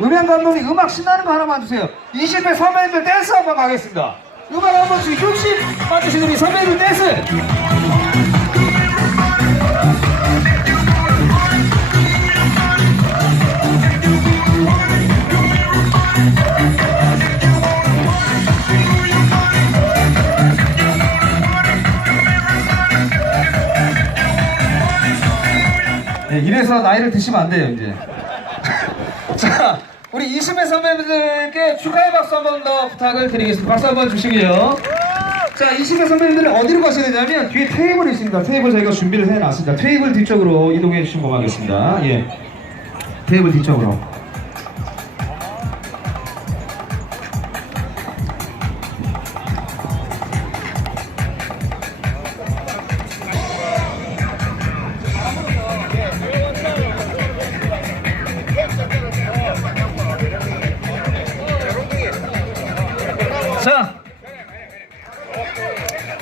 음향 감독이 음악 신나는 거 하나만 주세요. 20회 선배님들 댄스 한번 가겠습니다. 음악 한 번씩 효심 맞추시는 우리 선배님들 댄스. 네, 이래서 나이를 드시면 안 돼요, 이제. 자, 우리 20회 선배님들께 축하의 박수 한 번 더 부탁을 드리겠습니다. 박수 한 번 주시고요. 자, 20회 선배님들은 어디로 가셔야 되냐면 뒤에 테이블이 있습니다. 테이블 저희가 준비를 해놨습니다. 테이블 뒤쪽으로 이동해 주시면 고맙겠습니다. 예. 테이블 뒤쪽으로. 자,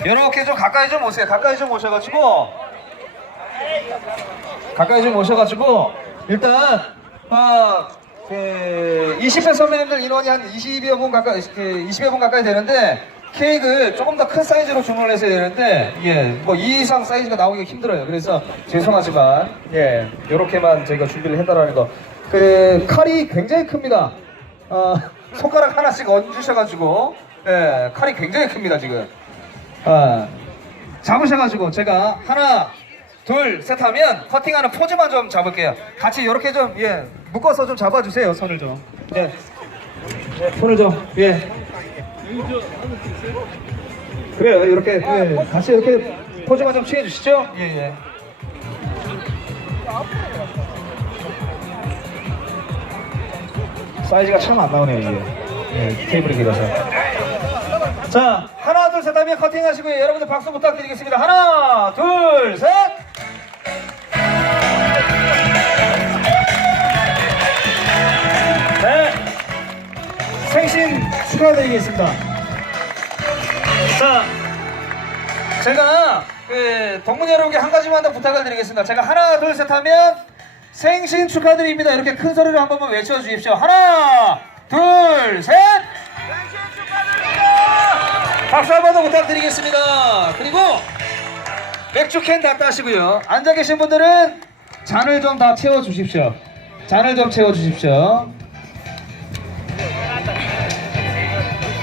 이렇게 좀 가까이 좀 오세요. 가까이 좀 오셔가지고 가까이 좀 오셔가지고 일단 어, 그 20회 선배님들 인원이 한 20여 분 가까이 그 20여 분 가까이 되는데 케이크를 조금 더 큰 사이즈로 주문을 했어야 되는데 예, 뭐 이 이상 사이즈가 나오기가 힘들어요. 그래서 죄송하지만 예, 이렇게만 저희가 준비를 했다라는 거. 그 칼이 굉장히 큽니다. 어, 손가락 하나씩 얹으셔가지고 예, 칼이 굉장히 큽니다 지금. 아, 잡으셔가지고 제가 하나 둘 셋 하면 커팅하는 포즈만 좀 잡을게요. 같이 이렇게 좀 예, 묶어서 좀 잡아주세요 손을 좀. 예, 예, 손을 좀 예. 그래요 이렇게 예, 같이 이렇게 포즈만 좀 취해 주시죠. 예 예. 사이즈가 참 안 나오네요 이게 예, 테이블이 길어서 자 하나 둘 셋 하면 커팅 하시고요 여러분들 박수 부탁드리겠습니다. 하나 둘셋. 네. 생신 축하드리겠습니다. 자 제가 그 동문 여러분께 한 가지만 더 부탁을 드리겠습니다. 제가 하나 둘 셋 하면 생신 축하드립니다. 이렇게 큰 소리로 한 번만 외쳐주십시오. 하나 둘셋 박수 한 번 더 부탁드리겠습니다. 그리고 맥주 캔다 따시고요. 앉아 계신 분들은 잔을 좀 다 채워 주십시오. 잔을 좀 채워 주십시오.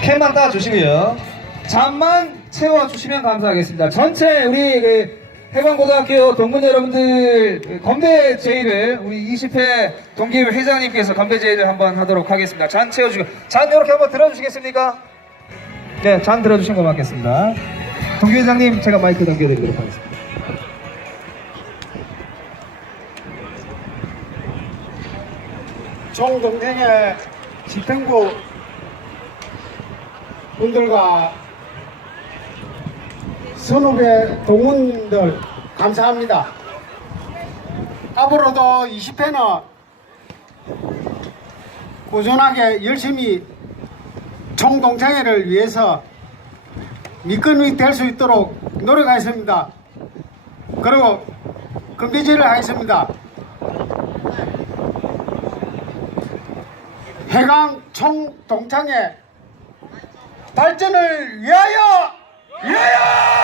캔만 따 주시고요. 잔만 채워 주시면 감사하겠습니다. 전체 우리 그 해관고등학교 동문 여러분들 그 건배 제의를 우리 20회 동기회 회장님께서 건배 제의를 한번 하도록 하겠습니다. 잔 채워주고 잔 이렇게 한번 들어주시겠습니까? 네, 잔 들어주신 거 맞겠습니다. 동기 회장님, 제가 마이크 넘겨드리도록 하겠습니다. 종동생의 집행부 분들과 선후배 동문들 감사합니다. 앞으로도 20회는 꾸준하게 열심히 총동창회를 위해서 미끈이 될 수 있도록 노력하겠습니다. 그리고 금비지를 하겠습니다. 해강 총동창회 발전을 위하여 위하여